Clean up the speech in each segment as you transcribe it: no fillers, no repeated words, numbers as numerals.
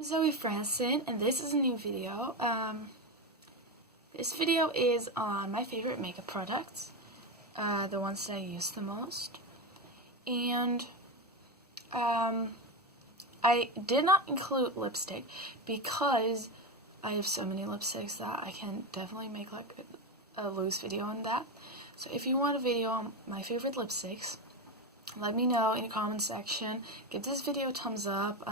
I'm Zoe Franson, and this is a new video. This video is on my favorite makeup products, the ones that I use the most. And I did not include lipstick because I have so many lipsticks that I can definitely make like a loose video on that. So if you want a video on my favorite lipsticks, let me know in the comment section. Give this video a thumbs up.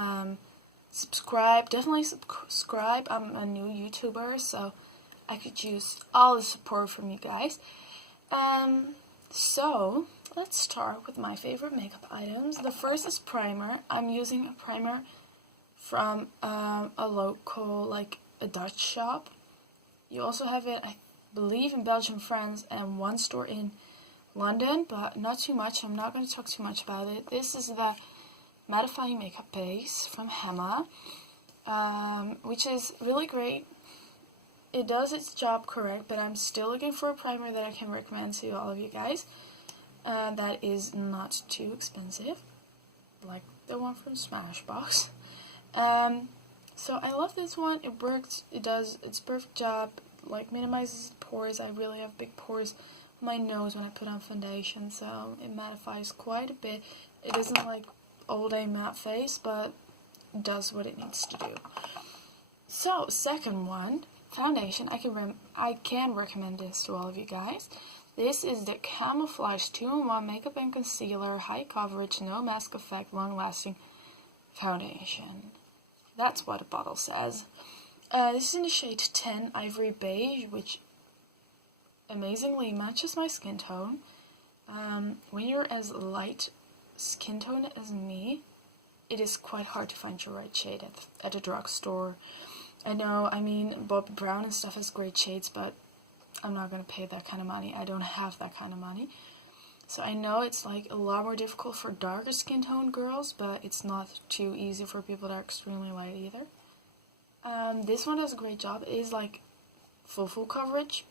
Subscribe, definitely subscribe. I'm a new YouTuber, so I could use all the support from you guys. So let's start with my favorite makeup items. The first is primer. I'm using a primer from a local, like a Dutch shop. You also have it, I believe, in Belgium, France, and one store in London, but not too much. I'm not going to talk too much about it. This is the mattifying makeup base from HEMA, which is really great. It does its job correct, but I'm still looking for a primer that I can recommend to all of you guys that is not too expensive, like the one from Smashbox. So I love this one. It works. It does its perfect job. Like, minimizes pores. I really have big pores on my nose when I put on foundation, so it mattifies quite a bit. It isn't like all day matte face, but does what it needs to do. So second one, foundation. I can recommend this to all of you guys. This is the Camouflage 2-in-1 Makeup and Concealer High Coverage No Mask Effect Long Lasting Foundation. That's what the bottle says. This is in the shade 10 Ivory Beige, which amazingly matches my skin tone. When you're as light skin tone as me, it is quite hard to find your right shade at a drugstore. I know, I mean, Bobbi Brown and stuff has great shades, but I'm not going to pay that kind of money. I don't have that kind of money. So I know it's like a lot more difficult for darker skin tone girls, but it's not too easy for people that are extremely light either. This one does a great job. It is like full coverage,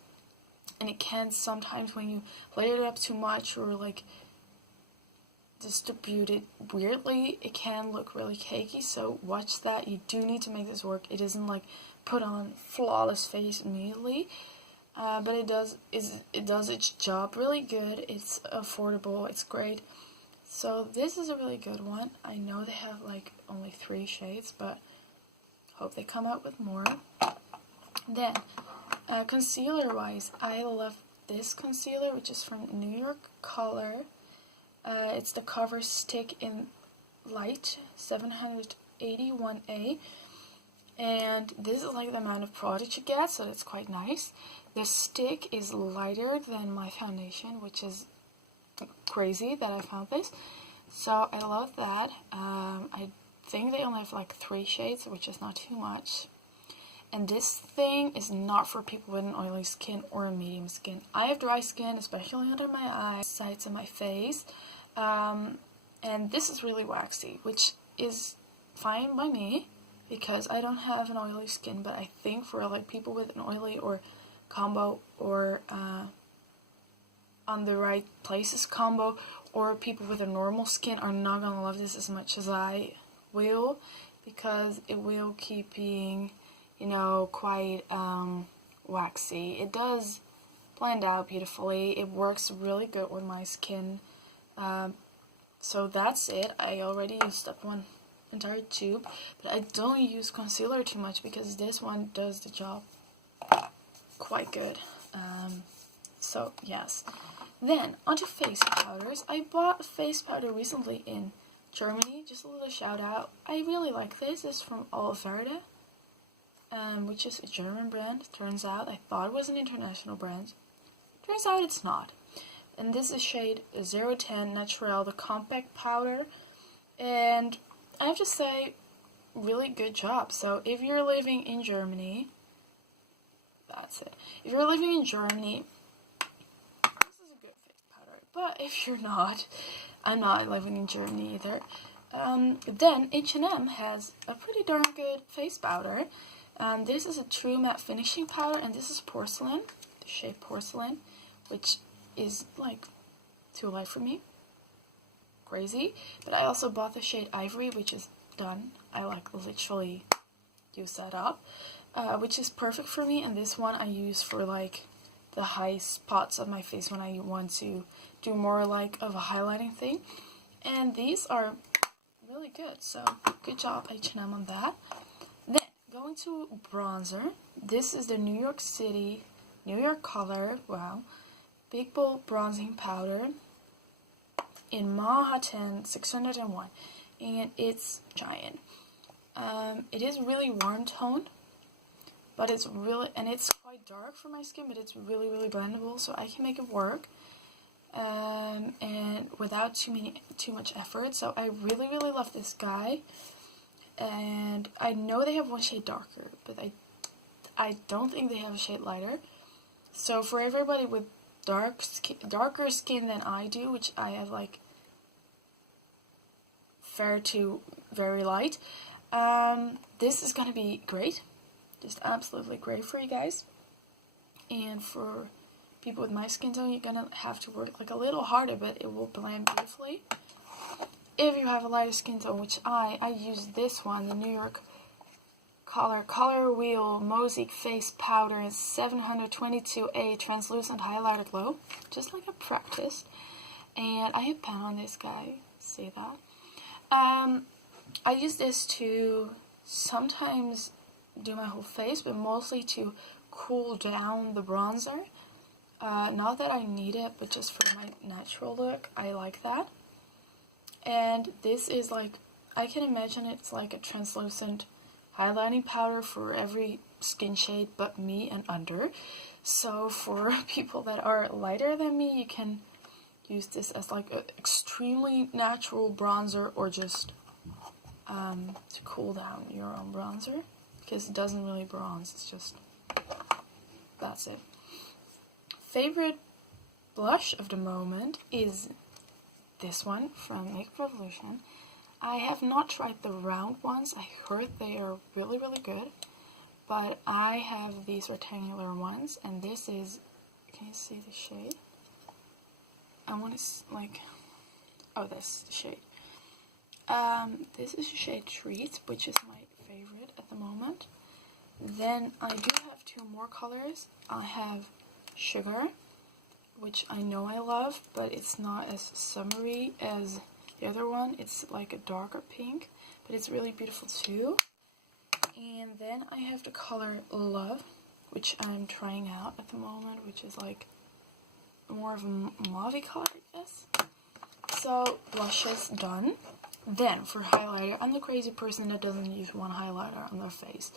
and it can sometimes, when you layer it up too much or like distribute it weirdly, it can look really cakey, so watch that. You do need to make this work. It isn't like put on flawless face immediately, but it does its job really good. It's affordable, it's great. So this is a really good one. I know they have like only 3 shades, but hope they come out with more. Then concealer wise, I love this concealer, which is from New York Color. It's the Cover Stick in Light 781A, and this is like the amount of product you get, so that's quite nice. The stick is lighter than my foundation, which is crazy that I found this, so I love that. I think they only have like 3 shades, which is not too much. And this thing is not for people with an oily skin or a medium skin. I have dry skin, especially under my eyes, sides of my face. And this is really waxy, which is fine by me because I don't have an oily skin. But I think for like people with an oily or combo, or on the right places combo, or people with a normal skin are not gonna love this as much as I will, because it will keep being, you know, quite waxy. It does blend out beautifully. It works really good with my skin. So that's it. I already used up one entire tube, but I don't use concealer too much because this one does the job quite good. So yes. Then onto face powders. I bought a face powder recently in Germany. Just a little shout out. I really like this. It's from Alverde, which is a German brand. Turns out, I thought it was an international brand. Turns out it's not. And this is shade 010 Naturelle, the compact powder. And I have to say, really good job. So if you're living in Germany, that's it. If you're living in Germany, this is a good face powder. But if you're not, I'm not living in Germany either. Then H&M has a pretty darn good face powder. This is a true matte finishing powder, and this is porcelain, the shade porcelain, which is like too light for me. Crazy. But I also bought the shade Ivory, which is done. I like literally use that up, which is perfect for me. And this one I use for like the high spots of my face when I want to do more like of a highlighting thing. And these are really good, so good job H&M on that. Then going to bronzer. This is the New York color, wow, Big Bold Bronzing Powder in Manhatan 601, and it's giant. It is really warm toned, but it's quite dark for my skin, but it's really blendable, so I can make it work, and without too much effort. So I really love this guy, and I know they have one shade darker, but I don't think they have a shade lighter. So for everybody with darker skin than I do, which I have like fair to very light, this is gonna be great, just absolutely great for you guys. And for people with my skin tone, you're gonna have to work like a little harder, but it will blend beautifully. If you have a lighter skin tone, which I use this one, the New York Color Wheel Mosaic Face Powder in 722A Translucent Highlighter Glow, just like I practiced. And I have pen on this guy, see that? I use this to sometimes do my whole face, but mostly to cool down the bronzer. Not that I need it, but just for my natural look, I like that. And this is like, I can imagine it's like a translucent highlighting powder for every skin shade but me and under. So for people that are lighter than me, you can use this as like an extremely natural bronzer, or just to cool down your own bronzer, because it doesn't really bronze, it's just, that's it. Favorite blush of the moment is this one from Makeup Revolution. I have not tried the round ones. I heard they are really good, but I have these rectangular ones, and this is, can you see the shade? I want to like, oh, that's the shade. This is shade Treat, which is my favorite at the moment. Then I do have two more colors. I have Sugar, which I know I love, but it's not as summery as the other one. It's like a darker pink, but it's really beautiful too. And then I have the color Love, which I'm trying out at the moment, which is like more of a mauve color, I guess. So blushes done. Then for highlighter, I'm the crazy person that doesn't use one highlighter on their face.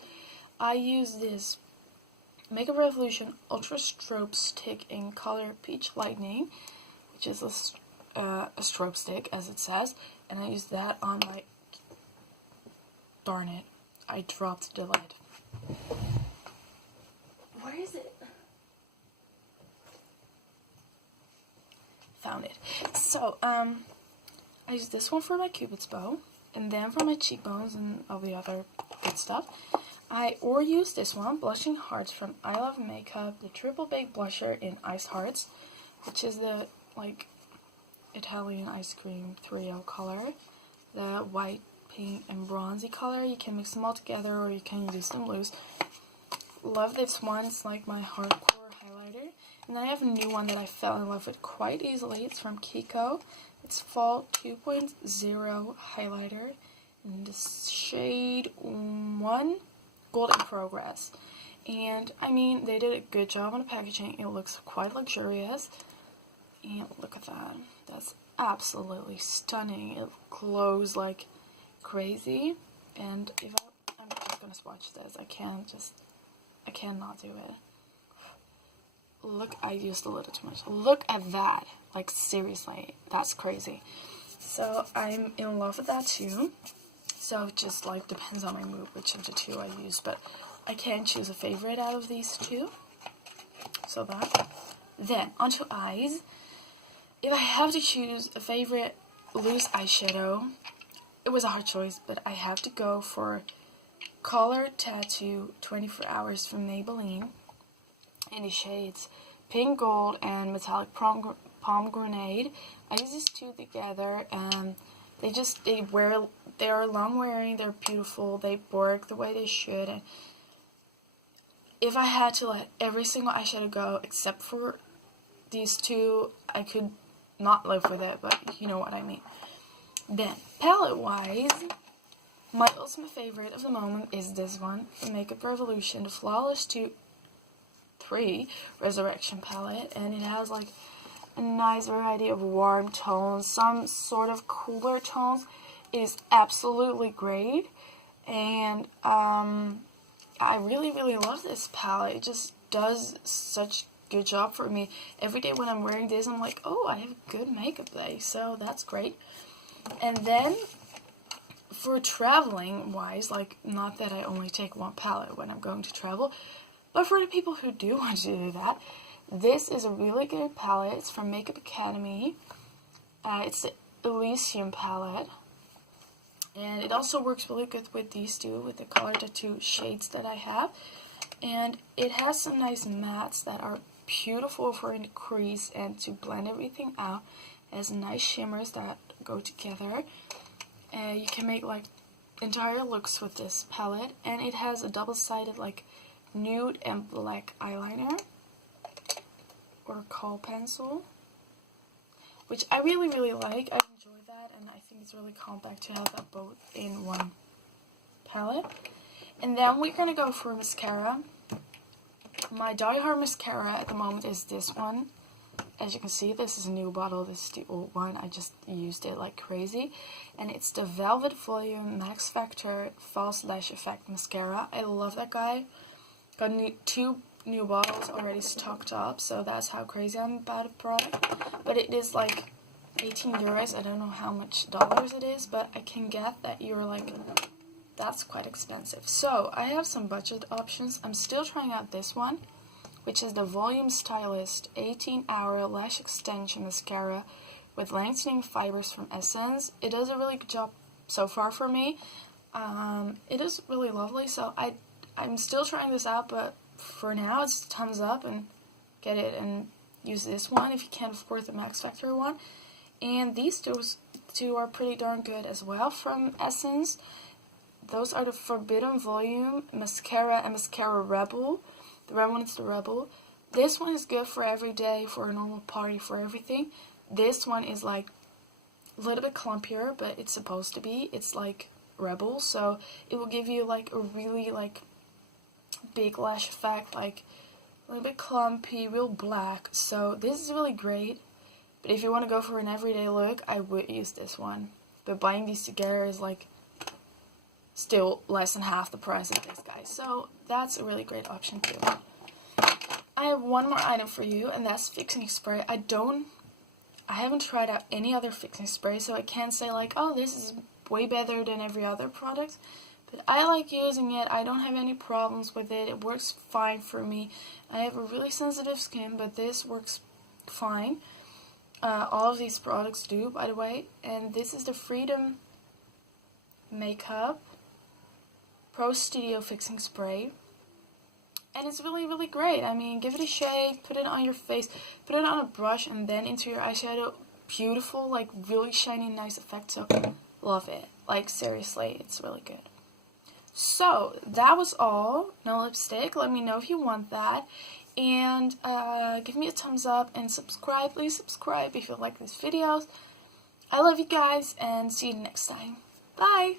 I use this Makeup Revolution Ultra Strobe Stick in color Peach Lightning, which is a strobe stick, as it says, and I use that on my, darn it, I dropped the lid. Where is it? Found it. So, I use this one for my Cupid's bow, and then for my cheekbones and all the other good stuff, I use this one, Blushing Hearts from I Love Makeup, the Triple Baked Blusher in Ice Hearts, which is the, like, Italian ice cream 3O color, the white, pink, and bronzy color. You can mix them all together, or you can use them loose. Love this one, it's like my hardcore highlighter. And then I have a new one that I fell in love with quite easily. It's from Kiko. It's Fall 2.0 highlighter in the shade 1, Gold in Progress. And I mean, they did a good job on the packaging. It looks quite luxurious. And look at that. That's absolutely stunning. It glows like crazy. And if I'm just gonna swatch this. I cannot do it. Look, I used a little too much. Look at that. Like, seriously, that's crazy. So I'm in love with that too. So it just like depends on my mood which of the two I use, but I can't choose a favorite out of these two. So that. Then onto eyes. If I have to choose a favorite loose eyeshadow, it was a hard choice, but I have to go for Color Tattoo 24 Hours from Maybelline in the shades Pink Gold and Metallic Pomegranate. I use these two together, and they're long wearing, they're beautiful, they work the way they should. And if I had to let every single eyeshadow go except for these two, I could not live with it, but you know what I mean. Then, palette-wise, my ultimate favorite of the moment is this one, the Makeup Revolution, the Flawless 3 Resurrection palette, and it has like a nice variety of warm tones, some sort of cooler tones. It is absolutely great, and I really love this palette. It just does such a good job for me. Every day when I'm wearing this, I'm like, oh, I have a good makeup day, so that's great. And then for traveling wise, like, not that I only take one palette when I'm going to travel, but for the people who do want to do that, this is a really good palette. It's from Makeup Academy. It's the Elysium palette. And it also works really good with these two, with the Color Tattoo shades that I have. And it has some nice mattes that are beautiful for in the crease and to blend everything out. It has nice shimmers that go together. You can make like entire looks with this palette. And it has a double-sided like nude and black eyeliner or kohl pencil, which I really like. I enjoy that, and I think it's really compact to have that both in one palette. And then we're gonna go for mascara. My die-hard mascara at the moment is this one. As you can see, this is a new bottle. This is the old one. I just used it like crazy, and it's the Velvet Volume Max Factor False Lash Effect Mascara. I love that guy. Got two new bottles already stocked up, so that's how crazy I'm about the product. But it is like 18 euros. I don't know how much dollars it is, but I can get that you're like, that's quite expensive. So I have some budget options. I'm still trying out this one, which is the Volume Stylist 18-Hour Lash Extension Mascara with lengthening fibers from Essence. It does a really good job so far for me. It is really lovely, so I'm still trying this out, but for now it's thumbs up and get it and use this one if you can afford the Max Factor one. And these two are pretty darn good as well from Essence. Those are the Forbidden Volume Mascara and Mascara Rebel. The red one is the Rebel. This one is good for every day, for a normal party, for everything. This one is like a little bit clumpier, but it's supposed to be. It's like Rebel, so it will give you like a really like big lash effect, like a little bit clumpy, real black. So this is really great. But if you want to go for an everyday look, I would use this one. But buying these together is like still less than half the price of this guy. So that's a really great option too. I have one more item for you, and that's fixing spray. I haven't tried out any other fixing spray, so I can't say like, oh, this is way better than every other product. But I like using it. I don't have any problems with it. It works fine for me. I have a really sensitive skin, but this works fine. All of these products do, by the way. And this is the Freedom Makeup Pro Studio Fixing Spray. And it's really great. I mean, give it a shake, put it on your face, put it on a brush, and then into your eyeshadow. Beautiful, like really shiny, nice effect. So, love it. Like, seriously, it's really good. So, that was all. No lipstick. Let me know if you want that. And give me a thumbs up and subscribe. Please subscribe if you like these videos. I love you guys, and see you next time. Bye!